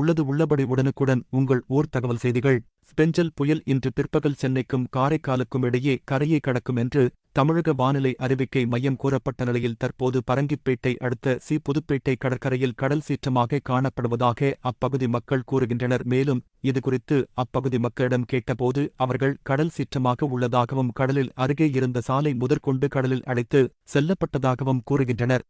உள்ளது உள்ளபடி உடனுக்குடன் உங்கள் ஊர் தகவல் செய்திகள். ஸ்பெஞ்சல் புயல் இன்று பிற்பகல் சென்னைக்கும் காரைக்காலுக்கும் இடையே கரையை கடக்கும் என்று தமிழக வானிலை அறிவிக்கை மையம் கூறப்பட்ட நிலையில் தற்போது பரங்கிப்பேட்டை அடுத்த புதுப்பேட்டை கடற்கரையில் கடல் சீற்றமாக காணப்படுவதாக அப்பகுதி மக்கள் கூறுகின்றனர். மேலும் இதுகுறித்து அப்பகுதி மக்களிடம் கேட்டபோது அவர்கள் கடல் சீற்றமாக உள்ளதாகவும் கடலில் அருகே இருந்த சாலை முதற்கொண்டு கடலில் அடைத்து செல்லப்பட்டதாகவும் கூறுகின்றனர்.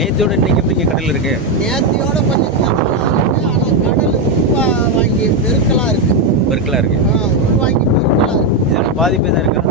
நேத்தியோட இன்னைக்கு எப்படி கடல் இருக்கு? நேத்தியோட கொஞ்சம் இருக்கு. ஆனால் கடல் உள்வாங்கி பெருக்கலா இருக்கு. பெருக்கலா இருக்கு. உள்வாங்கி பெருக்கலா இருக்கு. இதனால பாதிப்பு தான் இருக்கா?